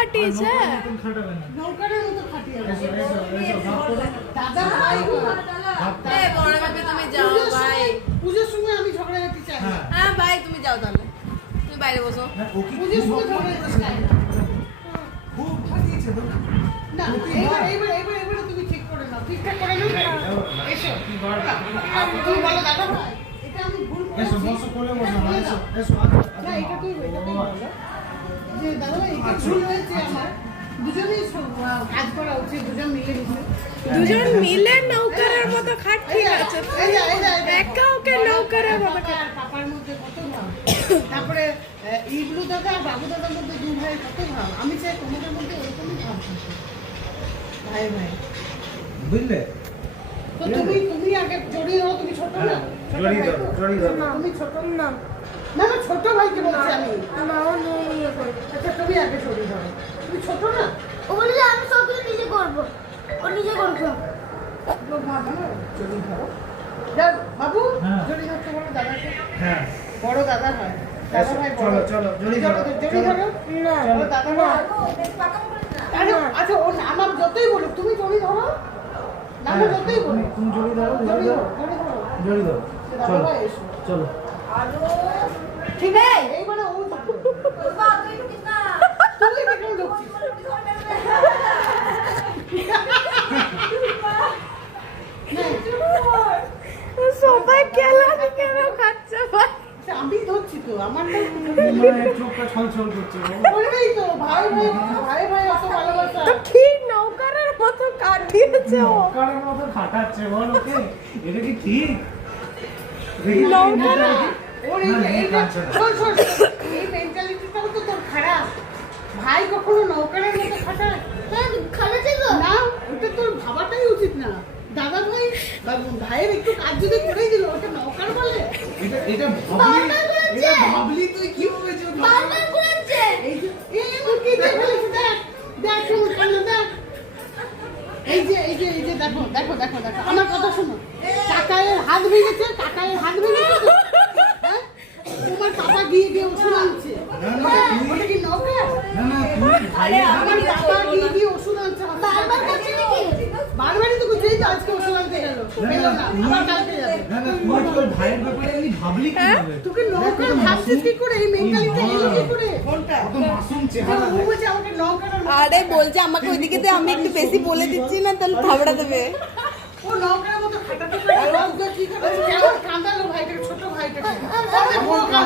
তুমি যাও ভাই। পুজোর সময় আমি চাই। হ্যাঁ। হ্যাঁ ভাই তুমি যাও তাহলে। তুমি বাইরে বসো। হ্যাঁ, পুজোর সময় চাই না। খুব খাটিয়েছে না, এইবার এইবার এইবার এইবার তুমি ঠিক করে নাও। ঠিকঠাক করে নাও। এসো। তুমি বলো দাদা ভাই। এটা আমি ভুল এসো বসো কোলে এসো এসো এটা তুই এটা তুই বলো? যে দাদা এটা ভুল হয়েছে আমার। দুজনেই কাজ করা উচিত দুজন মিলে দুজন মিলে নৌকারের মতো খাটতে গেছে এই যে, এই যে, এই যে, একা ওকে নৌকারের মতো পাপা আর পাপার মধ্যে কত ভাব। তারপরে ইবলু দাদা আর বাবু দাদার মধ্যে দু ভাই কত ভাব। আমি চাই তোমাদের মধ্যে ওরকমই ভাব ভাই ভাই। বুঝলে? তো তুমি তুমি আগে জড়িয়ে তুমি ছোট না। হ্যাঁ, ছোট জড়িয়ে ধরো, জড়িয়ে ধরো। তুমি ছোট না। না না ছোট ভাইকে বলছি আমি। আচ্ছা তুমি আগে জড়িয়ে ধরো। তুমি ছোট না? ও বলে আমি সব কিছু নিজে করব। ও নিজে করব না, জড়িয়ে ধরো। বাবু হ্যাঁ। জড়িয়ে ধরতে বলো দাদাকে। হ্যাঁ। বড় দাদা হয়। দাদা ভাই বড়। চলো, চলো, জড়িয়ে ধরো, চলো। ধরো। না দাদা আরে, আচ্ছা ও নাম যতই বলুক তুমি জড়িয়ে ধরো। নাম হ্যাঁ, যতই বলুক। তুমি- জড়িয়ে ধরো জড়িয়ে ধরো জড়িয়ে ধরো। চলো ভাই এসো। চলো। ঠিক আছে? এইবারে ও তুই কেন ঢুকছিস। সবাই কেলানি কেন খাচ্ছে আচ্ছা, আমি ধরছি তো আমার চোখটা ছলছল করছে বলবেই তো ভাই ভাই ভাই ভাই অত ভালোবাসা। তো ঠিক নৌকারের মতো কাটিয়েছে ও। নৌকারের মতো খাটাচ্ছে বল ওকে? এটা কি ঠিক? দেখি, নৌকা না। ওর এই মেন্টালিটিটাও তো তোর খারাপ। ভাই কখনো নৌকারের মতো খাটায় খালাতে তো না ওটা তোর ভাবাটাই উচিত না। দাদা ভাই ভাইয়ের একটু কাজ যদি করে দিল ওটা নৌকার বলে? এটা এটা ভাবলি তুই কি হবে যে বারবার করেছে। এই যে এই দেখ দেখ দেখ এই যে এই যে এই যে দেখো দেখো দেখো দেখো আমার কথা শোনো। কাকায়ের হাত ভেঙেছে কাকায়ের হাত ভেঙেছে? হ্যাঁ? তোমার পাপা গিয়ে গিয়ে ওষুধ আনছে। না, না, ওটা কি নৌকা না না তুই ভাইয়ের আমার পাপা গিয়ে গিয়ে ওষুধ আনছে। বারবার করছে নাকি? বারবারই তো বুঝেই তো আজকে ওষুধ আনতে গেল। পেল না আবার কালকে যাবে। না না তুই তোর ভাইয়ের ব্যাপারে এমনি ভাবলি কি হবে তোকে নৌকার ভাবছিস কি করে? এই মেন্টালিটি এলো কি করে? কত মাসুম চেহারা ও বলছে আমাকে নৌকার আরে বলছে আমাকে ওইদিকে আমি একটু বেশি বলে দিচ্ছি না তাহলে থাবড়া দেবে। ও নৌকার মতো খাটাতে পারে লজ্জা কি করে কেমন কাঁদালো ভাইটাকে ছোট ভাইটাকে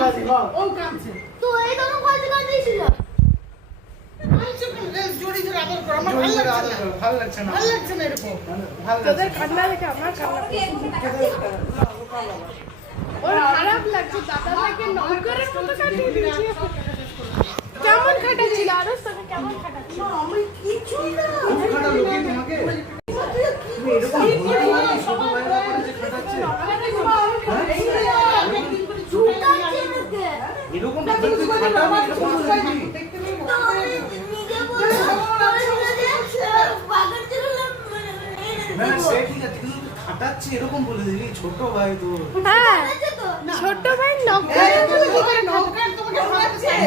ও কাঁদছে ও কাঁদছে তো এই তো কয়েছে কাজ দিয়েছিল কাঁদছে কেন? লেজ জড়িয়ে ধরে আদর করো আমার ভালো লাগছে না ভালো লাগছে না ভালো লাগছে না এরকম ভালো তোদের কান্না দেখে আমার কান্না ওর খারাপ লাগছে দাদা ভাইকে নৌকারের মতো কাটিয়ে দিয়েছে কেমন খাটাচ্ছিল আরও তোকে কেমন খাটাচ্ছিল আমি কিছুই না খাটালো কি তোমাকে তুমি এরকম বলতে পারলি ছোট ভাইয়ের ব্যাপারে যে খাটাচ্ছে ঝুটাচ্ছে নাকি এরকম ভাবে তুই খাটাবি এরকম বলবি তো নিজে বলে বাগান ছিল না সে ঠিক আছে কিন্তু খাটাচ্ছি এরকম বলে দিবি ছোট ভাই তোর হ্যাঁ তো ছোট ভাই নৌকার নৌকার তোমাকে হাত ছেড়ে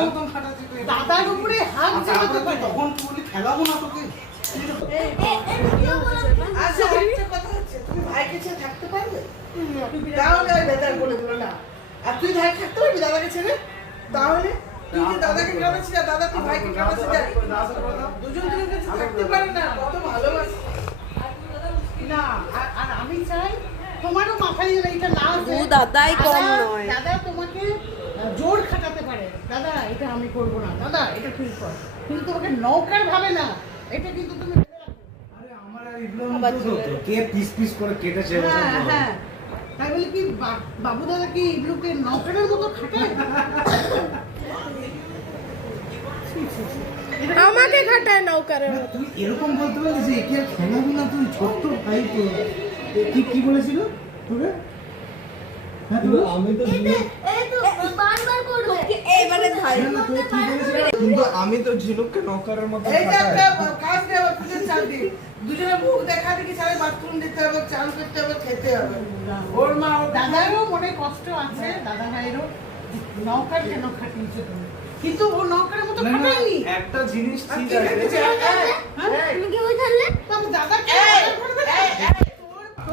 মতন খাটাচ্ছি তুই দাদার উপরে হাত তো তুই তখন তুই খেলাবো না তোকে আচ্ছা একটা কথা হচ্ছে তুমি ভাইকে ছেড়ে থাকতে পারবে তাহলে দাদার বলে দিল না আর তুই ভাই থাকতে পারবি দাদাকে ছেড়ে? তাহলে? তুই যে দাদাকে কাঁদাচ্ছিস আর দাদা তুই ভাইকে কাঁদাচ্ছিস দুজন দুজন কাছে থাকতে পারে না কত ভালোবাসে। না আর- আর আমি চাই তোমারও মাথায় যেন এইটা না দু দাদাই কম নয়। দাদা তোমাকে জোর খাটাতে পারে। দাদা এটা আমি করব না। দাদা এটা তুই কর। কিন্তু তোমাকে নৌকার ভাবে না এটা কিন্তু তুমি কে পিস পিস করে কেটেছে ওসব হ্যাঁ হ্যাঁ। তাই বলে কি বা- বাবু দাদা কি এগুলোকে নৌকারের মতো খাটায়। আমাকে খাটায় নৌকারের তুমি এরকম বলতে পারলে যে একে আর খেলাবি না তুই ছোট্ট ভাই তো কি কি বলেছিল তোকে? হ্যাঁ আমি তো এই তো বারবার করবে এইবারে ধারে না, না, তুই কি বলেছিল? কিন্তু আমি তো ঝিনুককে নৌকারের মতো। একটা কাজ দেওয়া পুজোর চাল দুজনে মুখ দেখা দেখি সারা বাথরুম দিতে হবে চান করতে হবে খেতে হবে। ওর মা ওর দাদারও মনে কষ্ট আছে দাদা ভাইয়েরও নৌকার কেন খাটিয়েছে তুমি? কিন্তু ও নৌকার মতো খাটায়নি। একটা জিনিস ঠিক আছে। খাটিয়েছে? এই, এই, তুমি কি ওই তোর- তোর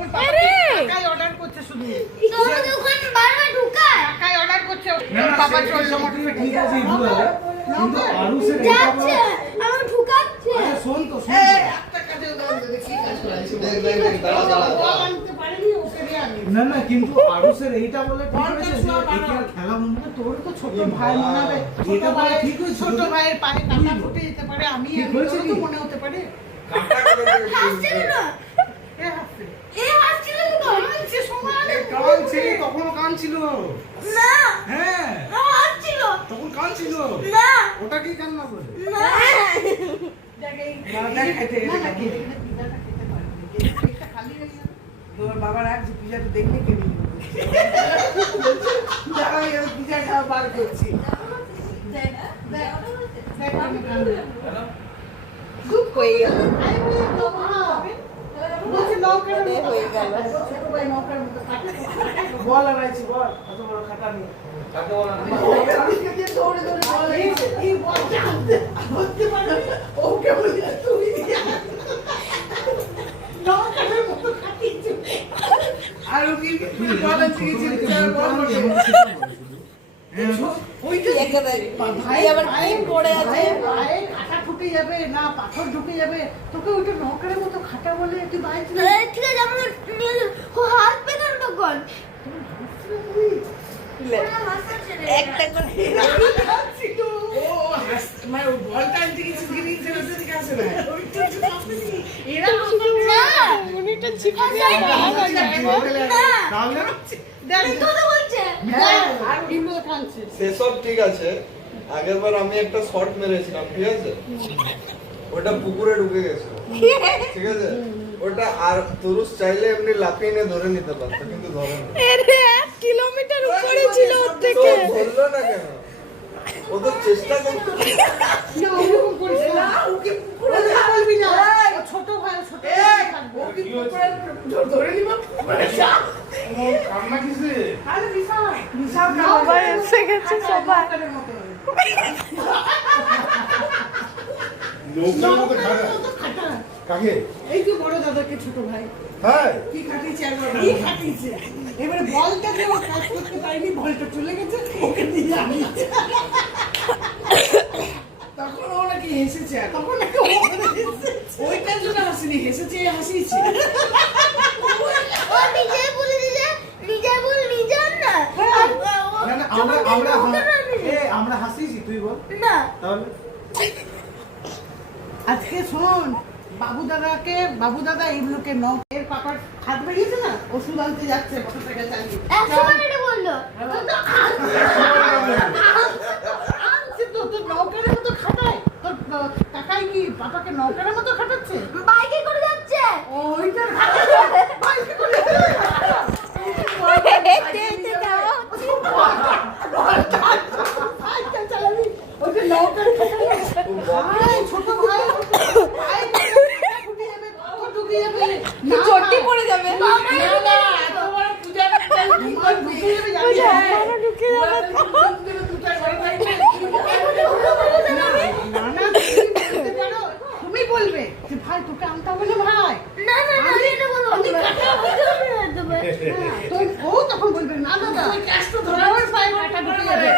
বাবা আরে! টাকায় করছে শুধু। তোমাদের ওখানে বারবার ঢুকায় টাকায় order করছে। না, না, বাবা সে- চলল সে- মোটর সাইকেলে। ঠিক আছে কিন্তু আরুষের যাচ্ছে। আমার ঢুকাচ্ছে। আরে শোন তো শোন একটা কাজে দেখি কাজ করে দেখ, দেখ, দেখ, দাঁড়া, দাঁড়া, বল দাঁড়া। আনতে পারেনি, ওকে দিয়ে আনি। না না কিন্তু আরুষের এইটা বলে। খেলা বন্ধ না তোর তো ছোট ভাই মনে হবে। ছোট এটা ভাই ঠিক হয়েছে। ছোট ভাইয়ের পায়ে কাঁটা ফুটে যেতে পারে আমি? তো মনে হতে পারে। কাঁটা করে কেন কাঁদছে সমানে কাঁদছে তখন কাঁদছিল না হ্যাঁ তখন কাঁদছিল না ওটা কি কান্না না দেখ না, দেখ, খেতে, না, না, খেতে। খেতে, খেতে, পিজাটা খেতে পারবি। এই পেটটা খালি হয়ে গেল। তোর বাবার আজ দেখলে পিজা খাওয়া বার করছি। হয়ে গেল। আরে। বল আর আইছি, বল। অত বড় বলা ধরতে পারবি? ওকে বলি, তুই দিয়ে আন। নৌকার মতো খাটিয়েছে। আর ও কি বল ভাই আবার কি পড়ে আছে ভাই কাটা ঢুকে যাবে না পাথর ঢুকে যাবে তোকে ওইটা নৌকার মতো খাটা বলে তুই বাইরে ঠিক আছে আমরা ও হাসবে তখন একটা ও মানে বলটা আনতে গেছিল গিনি ছেলে থেকে আসে না ওইটা এরা না উনিটা চিপে না। না তাহলে দেখ সেসব ঠিক আছে আগের বার আমি একটা শর্ট মেরেছিলাম ঠিক আছে ওটা পুকুরে ঢুকে গেছে ঠিক আছে ওটা আর তুরুস চাইলে এমনি লাফিয়ে নিয়ে ধরে নিতে পারতো কিন্তু ধরে না এক কিলোমিটার উপরে ছিল ওর থেকে ধরলো না কেন ও তো চেষ্টা করতো না ওরকম করিস না ওকে পুকুরে বলবি না ও ছোট ভাই ও ছোট ভাই থাকবে। কি হয়েছে? ধরে নিবা পুকুরে যা। ও, কান্না কিসে আরে বিশাল বিশাল সবাই এসে গেছে, সবাই। কাকে? এই যে বড় দাদাকে ছোট ভাই। হ্যাঁ। কি খাটিয়েছে একবার? কি খাটিয়েছে? এবারে বলটাকে ও কাজ করতে পারেনি বলটা চলে গেছে ওকে দিয়ে আনিয়েছে তখন ও নাকি হেসেছে তখন নাকি। ওইটার জন্য হাসিনি হেসেছে হাসিয়েছে। ও নিজে বলে দিলে নিজে বল নিজে আন না হ্যাঁ। না না আমরা আমরা এ আমরা হাসিছি তুই বল। না। তাহলে আজকে শোন বাবু দাদাকে বাবু দাদা ন এর পাপার হাত বেরিয়েছে না? ওষুধ আনতে যাচ্ছে মোটর চালিয়ে। একশো বার এটা বলল তো তো আনছে তো তোর নৌকার মতো খাটায়। তোর কাকাই কি পাপাকে নৌকার মতো খাটাচ্ছে? বাইকে করে যাচ্ছে। ওইটার বাইকে করে হেঁটে হেঁটে যাওয়া সাইকেল চালাবি ওইটা নৌকার খাটায় ভাই ছোট ভাই ভাই ঢুকে যাবে কত ঢুকে যাবে না, চট্টি না। পড়ে যাবে না, না, এত বড় পূজার একটা বিমান ঢুকে যাবে, জানিস? আরও ঢুকে যাবে দুজন দুজন দুটা ঘরে থাকবে। না, না, তুমি বলতে পারো। তুমি বলবে যে ভাই তোকে আনতে হবে না ভাই? না না না এটা বলব আমি বলব না তবে। হ্যাঁ, ও তখন বলবে না দাদা ওই ক্যাশটা ধরে ওর পায়ে কাটা ঢুকে যাবে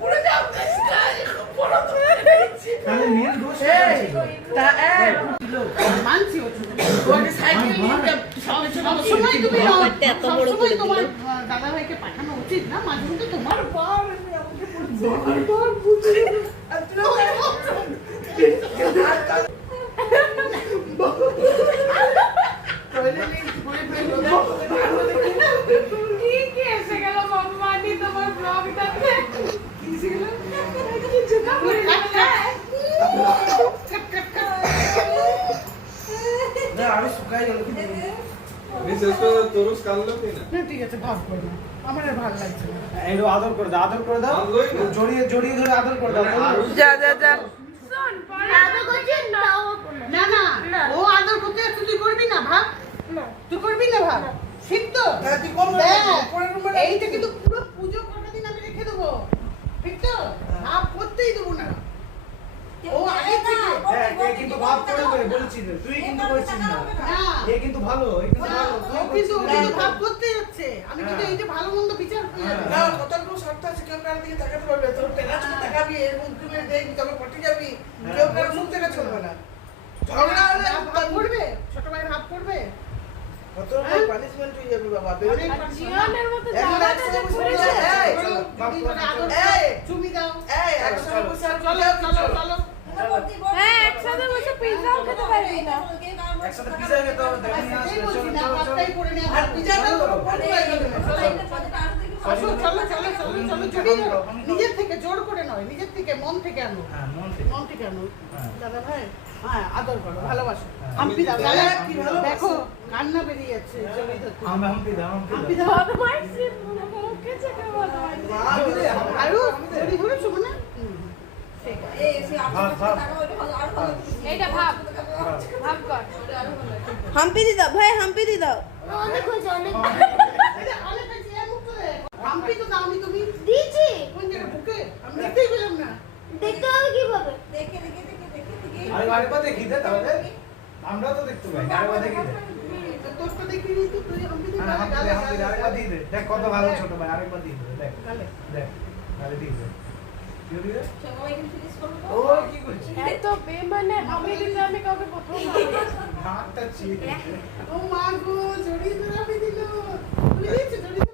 পুরো যাও ক্যাশটা বড় ধরে তাহলে মেন দোষ এই, তা এই, মানছি ও ছোট। ও সাইকেল নিয়ে যা- সব- সবসময় তুমি নাও। সবসময় তোমার দাদা ভাইকে পাঠানো উচিত না মাঝে মধ্যে তোমার বার আরও শুকাই গেল কি বলব? বিশেষ করে তুরুস কাঁদলো না না, ঠিক আছে ভাব আমার আর ভালো লাগছে না আদর করে দাও আদর করে দাও জড়িয়ে জড়িয়ে ধরে আদর করে দাও যা যা যা না। ও আদর করতে আসছে তুই করবি না ভাব? না। তুই করবি না ভাব? সিদ্ধ? হ্যাঁ, তুই কম এইটা কিন্তু পুরো পুজো কটা দিন আমি রেখে দেবো। ঠিক তো? হ্যাঁ। ভাব করতেই দেবো না। ও আগে হ্যাঁ, কিন্তু ভাব করে করে বলছি তুই কিন্তু বলছিস না। এ কিন্তু ভালো এ কিন্তু ভালো ও কিন্তু ভাব করতে যাচ্ছে। আমি কিন্তু এই যে ভালো মন্দ বিচার করি না কথার কোনো শর্ত আছে কেউ কার দিকে তাকাতে পারবে তোর টেকা চোখে তাকাবি এর মুখ তুলে দেখবি তবে পটে যাবি কেউ কার মুখ থেকে চলবে না। ছোট ভাই ভাব করবে। কত রকম পানিশমেন্ট হয়ে যাবে বাবা? বেরোতে মতো এখন জামাটা একসাথে যে বসে পরেছে, বসে, এই, দিদি মানে আদর চুমি দাও। এই একসাথে বসে চলো চলো চলো। হ্যাঁ একসাথে বসে পিৎজাও খেতে পারবি না। একসাথে পিজা খেতে হবে তাই নিয়ে সেটাই আসবে। বলছি চলো, চলো, চলো। ভাবটাই করে নিয়ে আর পিজাটা তো ফোন যাবে। চলো। চলো চলো চলো। চলো জড়িয়ে নিজের থেকে জোর করে নয় নিজের থেকে মন থেকে আনো। হ্যাঁ, মন থেকে। মন থেকে আনো। হ্যাঁ। দাদা ভাই হ্যাঁ আদর করো ভালোবাসো। হ্যাঁ। হাম্পি দাও হ্যাঁ, ভালোবাসো। দেখো। কান্না বেরিয়ে যাচ্ছে হাম্পি দাও, হাম্পি দাও। হাম্পি দাও হাম্পি দে, হাম্পি। আরও হাম্পি দাও ভাই হাম্পি দি দাও। অনেক হয়েছে অনেক। আরে, অনেক আছে, এর মুখ তো দেখ। হাম্পি তো দাওনি তুমি। দিয়েছি। কোন জায়গায় বুকে? আমি দেখতেই পেলাম না। দেখতে হবে কীভাবে? আরে আরেকবার দেখি দে তাহলে। আমরা তো দেখতে পাই আরে আরেকবার দেখি দে। তো তোরটা দেখিনি তো তুই হাম্পি দি হ্যাঁ, গালে, হাম্পি দে। দেখ কত ভালো ছোট ভাই আরেকবার দিয়ে দে দেখ দেখ তাহলে দিয়ে দে। এত বেমানে আমি দিলে আমি কাউকে প্রথম হাতটা ছিঁড়ে ও মা গো জড়িয়ে ধরে আমি দিল। তুমি দিয়েছ জড়িয়ে